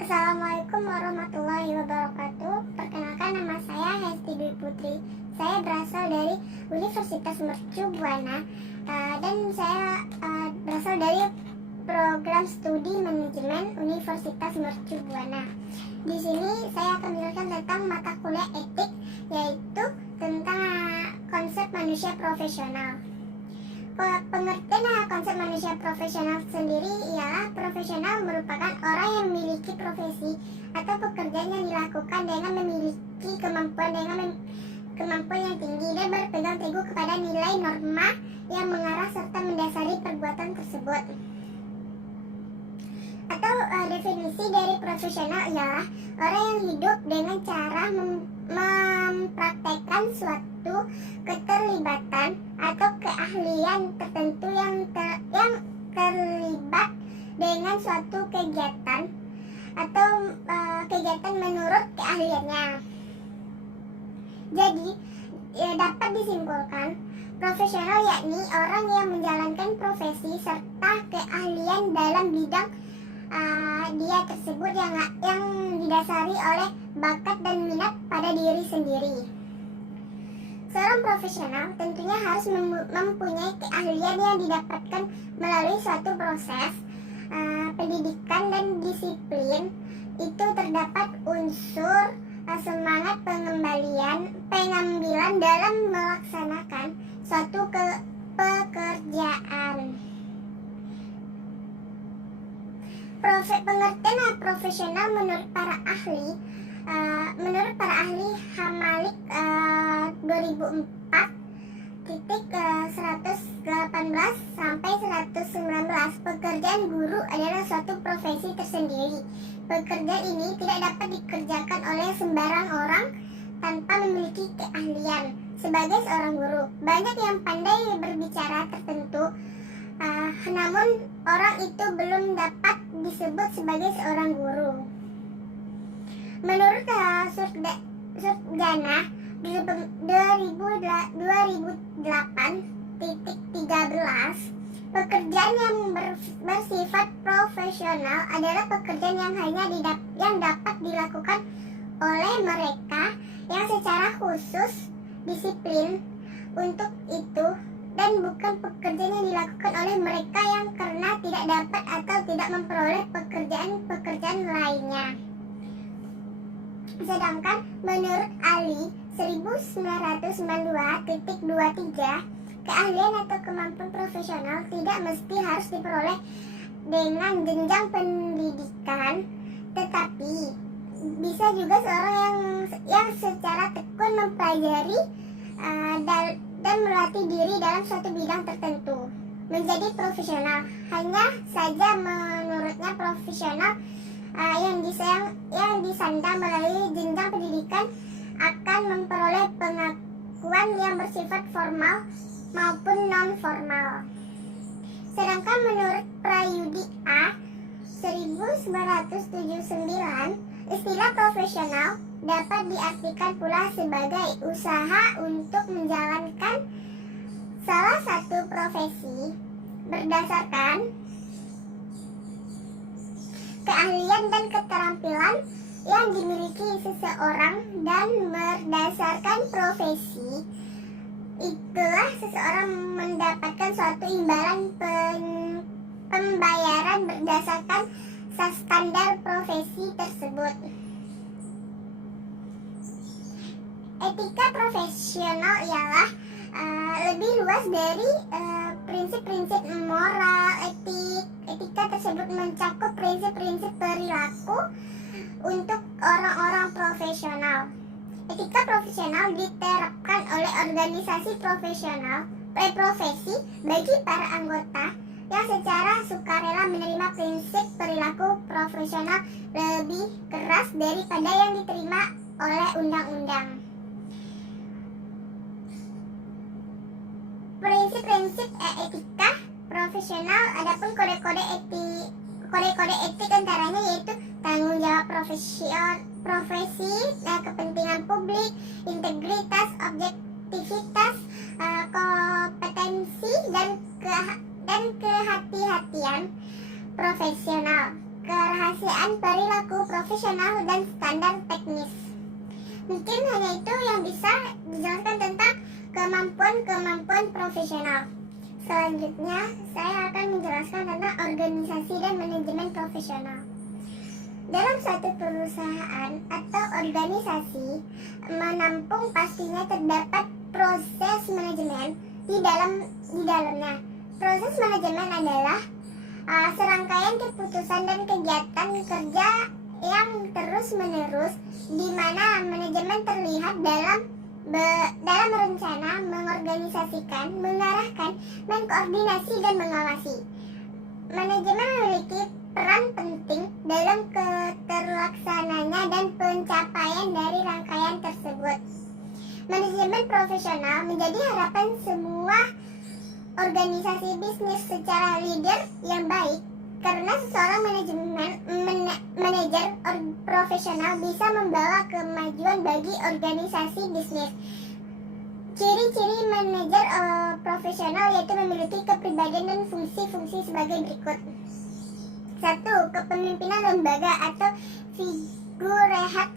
Assalamualaikum warahmatullahi wabarakatuh. Perkenalkan, nama saya Hesti Dwi Putri. Saya berasal dari Universitas Mercu Buana dan saya berasal dari program studi manajemen Universitas Mercu Buana. Di sini saya akan menjelaskan tentang mata kuliah etik, yaitu tentang konsep manusia profesional. Pengertian konsep manusia profesional sendiri ialah profesional merupakan orang yang memiliki profesi atau pekerjaan yang dilakukan dengan memiliki kemampuan yang tinggi dan berpegang teguh kepada nilai norma yang mengarah serta mendasari perbuatan tersebut. Atau definisi dari profesional ialah orang yang hidup dengan cara mempraktekkan suatu keterlibatan atau keahlian tertentu yang terlibat dengan suatu kegiatan atau kegiatan menurut keahliannya. Jadi dapat disimpulkan, profesional yakni orang yang menjalankan profesi serta keahlian dalam bidang dia tersebut yang didasari oleh bakat dan minat pada diri sendiri. Seorang profesional tentunya harus mempunyai keahlian yang didapatkan melalui suatu proses pendidikan dan disiplin. Itu terdapat unsur semangat pengambilan dalam melaksanakan suatu pekerjaan. Pengertian profesional menurut para ahli Hamalik 2004-118 sampai 119, pekerjaan guru adalah suatu profesi tersendiri. Pekerjaan ini tidak dapat dikerjakan oleh sembarang orang tanpa memiliki keahlian. Sebagai seorang guru, banyak yang pandai berbicara tertentu, namun orang itu belum dapat disebut sebagai seorang guru. Menurut Surjana 2008-13, pekerjaan yang bersifat profesional adalah pekerjaan yang dapat dilakukan oleh mereka yang secara khusus disiplin untuk itu, dan bukan pekerjaan yang dilakukan oleh mereka yang karena tidak dapat atau tidak memperoleh pekerjaan lainnya. Sedangkan menurut Ali 1992-23, keahlian atau kemampuan profesional tidak mesti harus diperoleh dengan jenjang pendidikan, tetapi bisa juga seorang yang secara tekun mempelajari dan melatih diri dalam suatu bidang tertentu menjadi profesional. Hanya saja menurutnya profesional yang disandang melalui jenjang pendidikan akan memperoleh pengakuan yang bersifat formal maupun non-formal. Sedangkan menurut Prayudi A 1979, istilah profesional dapat diartikan pula sebagai usaha untuk menjalankan salah satu profesi berdasarkan keahlian dan keterampilan yang dimiliki seseorang, dan berdasarkan profesi itulah seseorang mendapatkan suatu imbalan pembayaran berdasarkan standar profesi tersebut. Etika profesional ialah lebih luas dari prinsip-prinsip moral. Etika tersebut mencakup prinsip-prinsip perilaku untuk orang-orang profesional. Etika profesional diterapkan oleh organisasi profesi bagi para anggota yang secara sukarela menerima prinsip perilaku profesional lebih keras daripada yang diterima oleh undang-undang. Prinsip-prinsip etika profesional, adapun kode-kode etik antaranya yaitu tanggung jawab profesi, kepentingan publik, integritas, objektivitas, kompetensi dan kehati-hatian profesional, kerahasiaan perilaku profesional dan standar teknis. Mungkin hanya itu yang bisa dijelaskan tentang kemampuan profesional. Selanjutnya, saya akan menjelaskan tentang organisasi dan manajemen profesional. Dalam suatu perusahaan atau organisasi menampung pastinya terdapat proses manajemen di dalamnya. Proses manajemen adalah serangkaian keputusan dan kegiatan kerja yang terus-menerus, di mana manajemen terlihat dalam rencana, mengorganisasikan, mengarahkan, mengkoordinasi, dan mengawasi. Manajemen memiliki peran penting dalam keterlaksananya dan pencapaian dari rangkaian tersebut. Manajemen profesional menjadi harapan semua organisasi bisnis secara leader yang baik, karena seorang manajer profesional bisa membawa kemajuan bagi organisasi bisnis. Ciri-ciri manajer profesional yaitu memiliki kepribadian dan fungsi-fungsi sebagai berikut. 1. Kepemimpinan lembaga atau figurehat.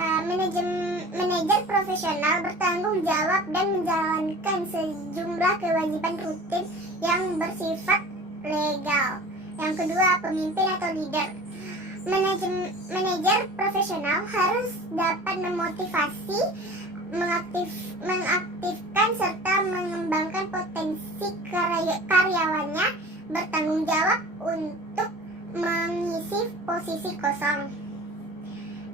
Manajer profesional bertanggung jawab dan menjalankan sejumlah kewajiban rutin yang bersifat legal. Yang kedua, pemimpin atau leader. Manajer profesional harus dapat memotivasi, mengaktifkan serta mengembangkan potensi karyawannya, bertanggung jawab untuk mengisi posisi kosong,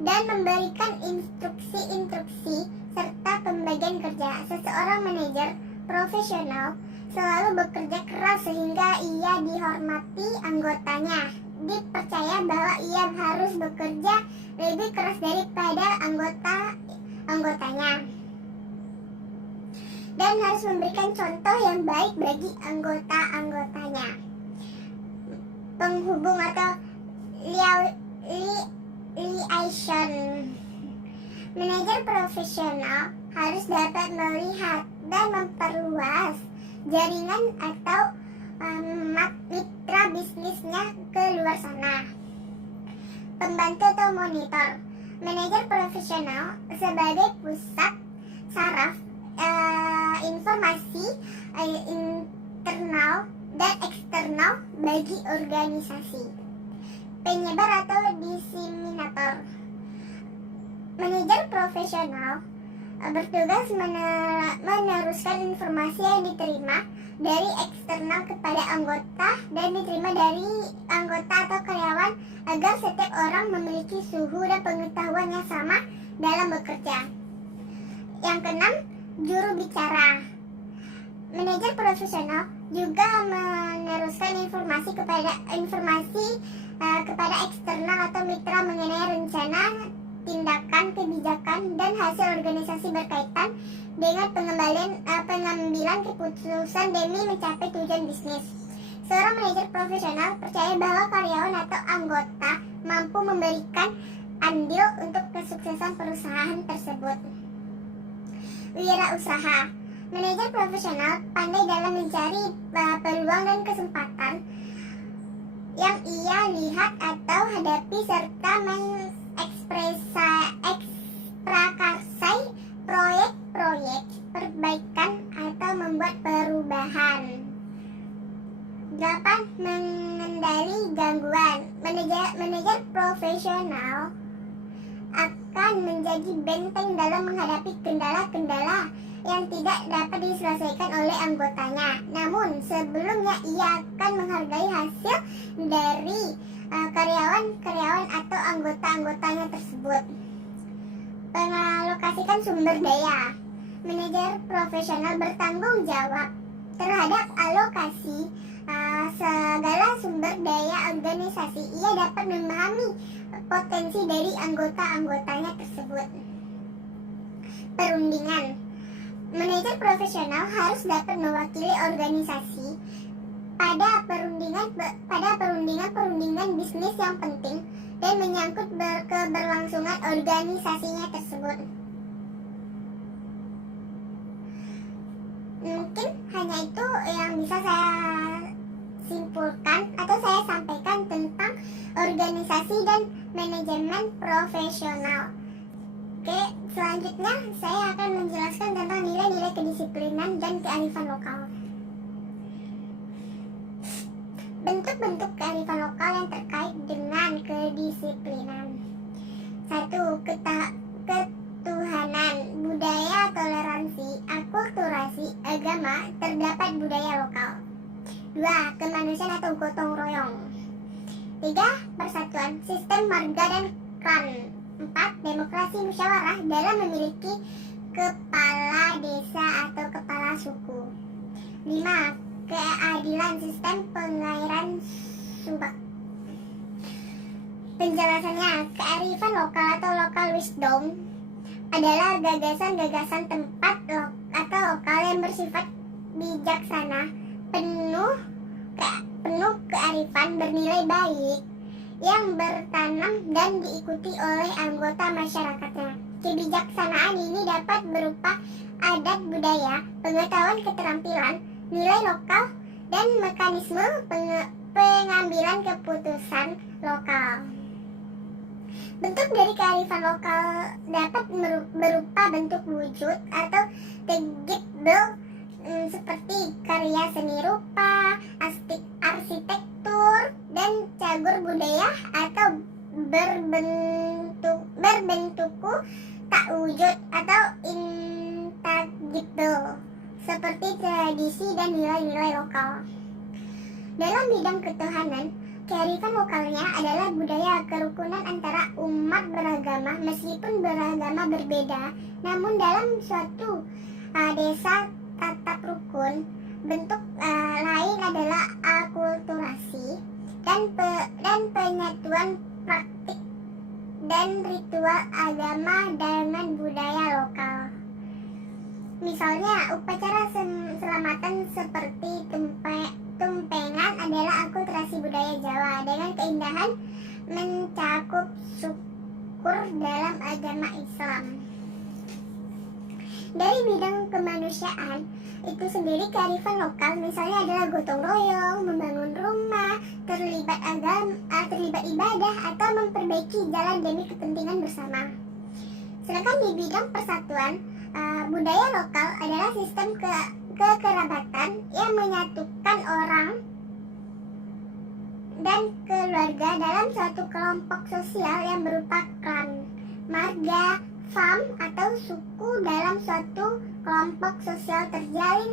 dan memberikan instruksi-instruksi serta pembagian kerja. Seseorang manajer profesional selalu bekerja keras sehingga ia dihormati anggotanya. Dipercaya bahwa ia harus bekerja lebih keras daripada anggotanya dan harus memberikan contoh yang baik bagi anggotanya. Penghubung atau liaison. Manajer profesional harus dapat melihat dan memperluas jaringan atau mitra bisnisnya ke luar sana. Pembantu atau monitor. Manajer profesional sebagai pusat saraf informasi internal dan eksternal bagi organisasi. Penyebar atau diseminator. Manajer profesional bertugas meneruskan informasi yang diterima dari eksternal kepada anggota dan diterima dari anggota atau karyawan agar setiap orang memiliki suhu dan pengetahuan yang sama dalam bekerja. Yang keenam, juru bicara. Manajer profesional juga meneruskan informasi kepada eksternal atau mitra mengenai rencana, tindakan, kebijakan, dan hasil organisasi berkaitan dengan pengambilan keputusan demi mencapai tujuan bisnis. Seorang manajer profesional percaya bahwa karyawan atau anggota mampu memberikan andil untuk kesuksesan perusahaan tersebut. Wirausaha. Manajer profesional pandai dalam mencari peluang dan kesempatan yang ia lihat atau hadapi serta mengeksprakasai proyek-proyek perbaikan atau membuat perubahan. 8. Mengendali gangguan. Manajer profesional akan menjadi benteng dalam menghadapi kendala-kendala yang tidak dapat diselesaikan oleh anggotanya. Namun sebelumnya ia akan menghargai hasil dari karyawan atau anggotanya tersebut. Mengalokasikan sumber daya. Manajer profesional bertanggung jawab terhadap alokasi segala sumber daya organisasi. Ia dapat memahami potensi dari anggotanya tersebut. Perundingan. Manajer profesional harus dapat mewakili organisasi pada perundingan bisnis yang penting dan menyangkut keberlangsungan organisasinya tersebut. Mungkin hanya itu yang bisa saya simpulkan atau saya sampaikan tentang organisasi dan manajemen profesional. Oke, selanjutnya saya akan menjelaskan tentang nilai-nilai kedisiplinan dan kearifan lokal. Bentuk-bentuk kearifan lokal yang terkait dengan kedisiplinan. 1. Ketuhanan, budaya, toleransi, akulturasi, agama, terdapat budaya lokal. 2. Kemanusiaan atau gotong royong. 3. Persatuan, sistem marga dan klan. 4. Demokrasi musyawarah dalam memiliki kepala desa atau kepala suku. 5. Keadilan, sistem pengairan subak. Penjelasannya, kearifan lokal atau local wisdom adalah gagasan-gagasan tempat atau lokal yang bersifat bijaksana, penuh kearifan, bernilai baik, yang bertanam dan diikuti oleh anggota masyarakatnya. Kebijaksanaan ini dapat berupa adat budaya, pengetahuan keterampilan, nilai lokal, dan mekanisme pengambilan keputusan lokal. Bentuk dari kearifan lokal dapat berupa bentuk wujud atau tangible seperti karya seni rupa, arsitektur, dan cagar budaya, atau berbentuku tak wujud atau intangible seperti tradisi dan nilai-nilai lokal. Dalam bidang ketuhanan, kearifan lokalnya adalah budaya kerukunan antara umat beragama meskipun beragama berbeda. Namun dalam suatu desa tatap rukun, bentuk lain adalah akulturasi dan penyatuan praktik dan ritual agama dengan budaya lokal. Misalnya, upacara selamatan seperti tumpengan adalah akulturasi budaya Jawa dengan keindahan mencakup syukur dalam agama Islam. Dari bidang kemanusiaan itu sendiri, kearifan lokal misalnya adalah gotong royong, membangun rumah, terlibat ibadah, atau memperbaiki jalan demi kepentingan bersama. Sedangkan di bidang persatuan, budaya lokal adalah sistem kekerabatan yang menyatukan orang dan keluarga dalam suatu kelompok sosial yang berupa klan, marga, fam, atau suku. Dalam suatu kelompok sosial terjalin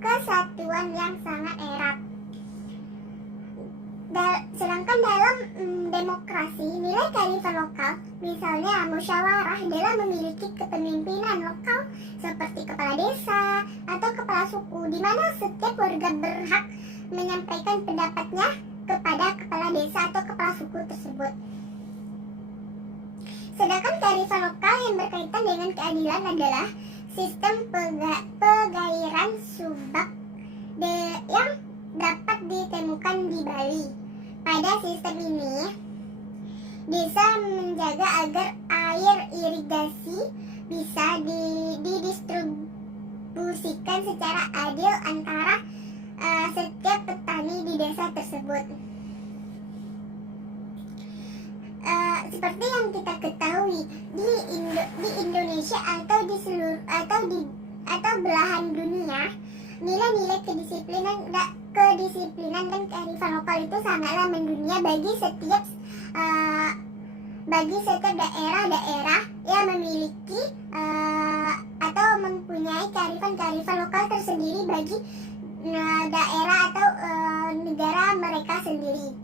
kesatuan yang sangat erat. Sedangkan dalam demokrasi, nilai kearifan lokal misalnya musyawarah dalam memiliki kepemimpinan lokal seperti kepala desa atau kepala suku, di mana setiap warga berhak menyampaikan pendapatnya kepada kepala desa atau kepala suku tersebut. Sedangkan kearifan lokal yang berkaitan dengan keadilan adalah sistem pengairan subak yang dapat ditemukan di Bali. Pada sistem ini, desa menjaga agar air irigasi bisa didistribusikan secara adil antara setiap petani di desa tersebut. Seperti yang kita ketahui, di Indonesia atau belahan dunia, nilai-nilai kedisiplinan dan kearifan lokal itu sangatlah mendunia bagi setiap daerah-daerah yang memiliki atau mempunyai kearifan lokal tersendiri bagi daerah atau negara mereka sendiri.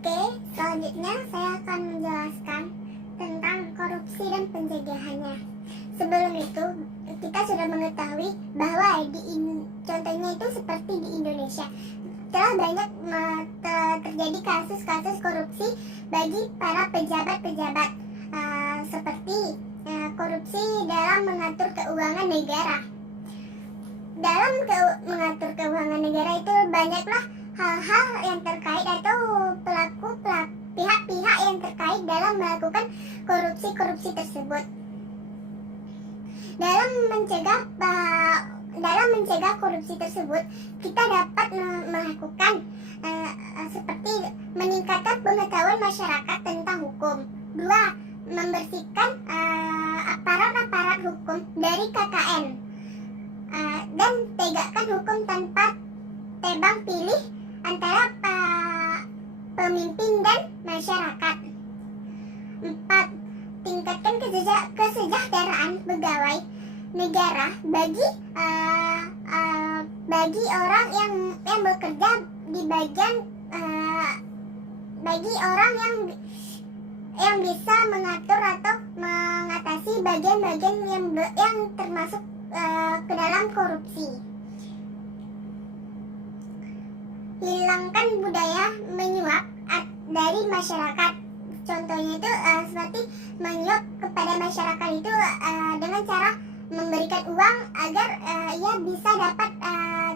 Oke, selanjutnya saya akan menjelaskan tentang korupsi dan pencegahannya. Sebelum itu, kita sudah mengetahui bahwa contohnya itu seperti di Indonesia, telah banyak terjadi kasus-kasus korupsi bagi para pejabat-pejabat, seperti korupsi dalam mengatur keuangan negara. Dalam mengatur keuangan negara itu banyaklah hal-hal yang terkait atau pihak-pihak yang terkait dalam melakukan korupsi tersebut. Dalam mencegah dalam mencegah korupsi tersebut, kita dapat melakukan seperti meningkatkan pengetahuan masyarakat tentang hukum. 2. Membersihkan aparat-aparat hukum dari KKN. Dan tegakkan hukum tanpa tebang pilih antara pemimpin dan masyarakat. 4. Tingkatkan kesejahteraan pegawai negara bagi orang yang bekerja di bagian bagi orang yang bisa mengatur atau mengatasi bagian-bagian yang termasuk ke dalam korupsi. Hilangkan budaya menyuap dari masyarakat. Contohnya itu seperti menyuap kepada masyarakat itu dengan cara memberikan uang agar ia bisa dapat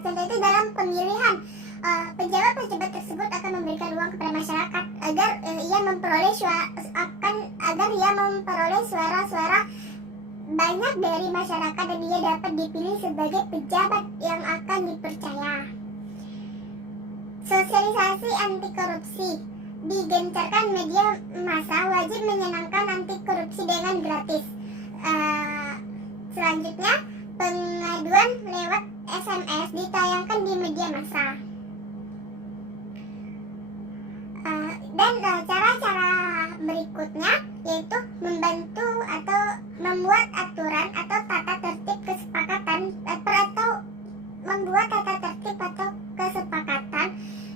contoh itu dalam pemilihan pejabat-pejabat tersebut akan memberikan uang kepada masyarakat agar ia memperoleh suara-suara banyak dari masyarakat dan ia dapat dipilih sebagai pejabat yang akan dipercaya. Sosialisasi anti korupsi. Digencarkan media massa wajib menyenangkan anti korupsi dengan gratis. Selanjutnya, pengaduan lewat SMS ditayangkan di media massa. Dan cara-cara berikutnya yaitu membantu atau membuat aturan atau tata tertib kesepakatan atau membuat tata tertib atau kesepakatan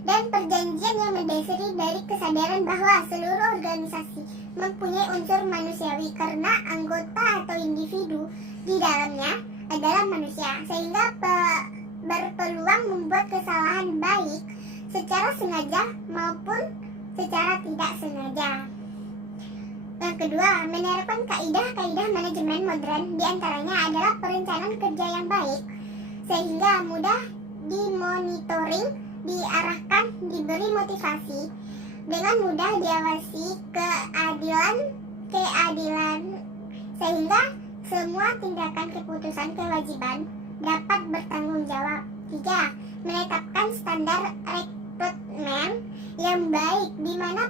dan perjanjian yang mendasari dari kesadaran bahwa seluruh organisasi mempunyai unsur manusiawi karena anggota atau individu di dalamnya adalah manusia, sehingga berpeluang membuat kesalahan baik secara sengaja maupun secara tidak sengaja. Yang kedua, menerapkan kaidah-kaidah manajemen modern, diantaranya adalah perencanaan kerja yang baik sehingga mudah dimonitoring, diarahkan, diberi motivasi, dengan mudah diawasi, keadilan sehingga semua tindakan keputusan kewajiban dapat bertanggung jawab. 3. Menetapkan standar rekrutmen yang baik di mana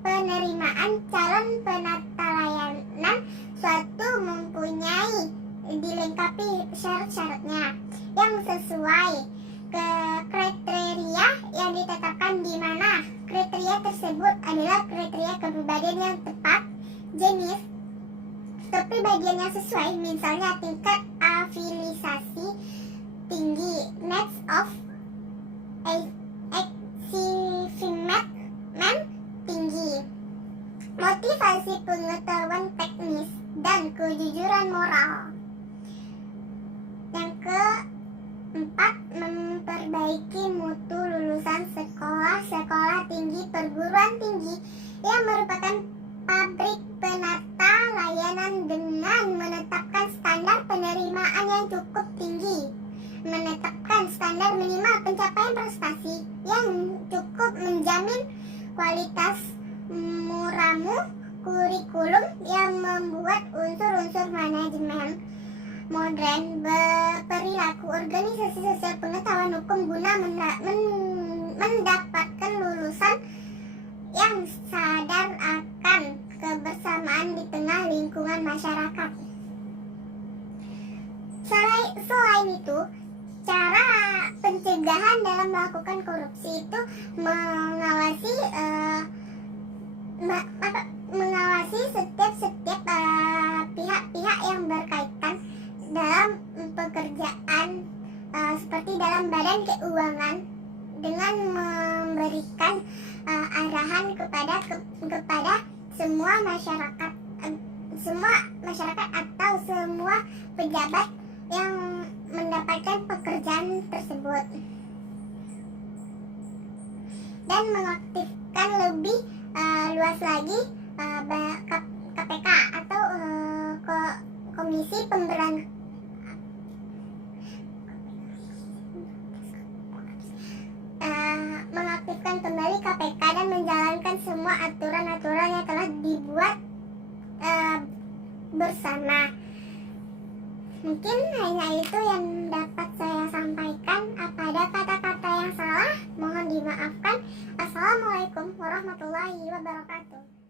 penerimaan calon penata layanan suatu mempunyai dilengkapi syarat-syaratnya yang sesuai ke kriteria yang ditetapkan, di mana kriteria tersebut adalah kriteria kepribadian yang tepat, jenis kepribadian yang sesuai, misalnya tingkat afilisasi tinggi, needs of achievement tinggi, motivasi pengetahuan teknis, dan kejujuran moral. Yang keempat, memperbaiki mutu lulusan sekolah tinggi, perguruan tinggi yang merupakan pabrik penata layanan dengan menetapkan standar penerimaan yang cukup tinggi, menetapkan standar minimal pencapaian prestasi yang cukup menjamin kualitas muramu kurikulum yang membuat unsur-unsur manajemen modern perilaku organisasi sosial pengetahuan hukum guna mendapatkan lulusan yang sadar akan kebersamaan di tengah lingkungan masyarakat. Selain itu, cara pencegahan dalam melakukan korupsi itu mengawasi setiap pihak-pihak yang berkaitan dalam pekerjaan, seperti dalam badan keuangan, dengan memberikan arahan kepada semua masyarakat atau semua pejabat yang mendapatkan pekerjaan tersebut, dan mengaktifkan lebih luas lagi KPK atau Komisi Pemberantasan mengaktifkan kembali KPK dan menjalankan semua aturan-aturan yang telah dibuat bersama. Mungkin hanya itu yang Assalamualaikum warahmatullahi wabarakatuh.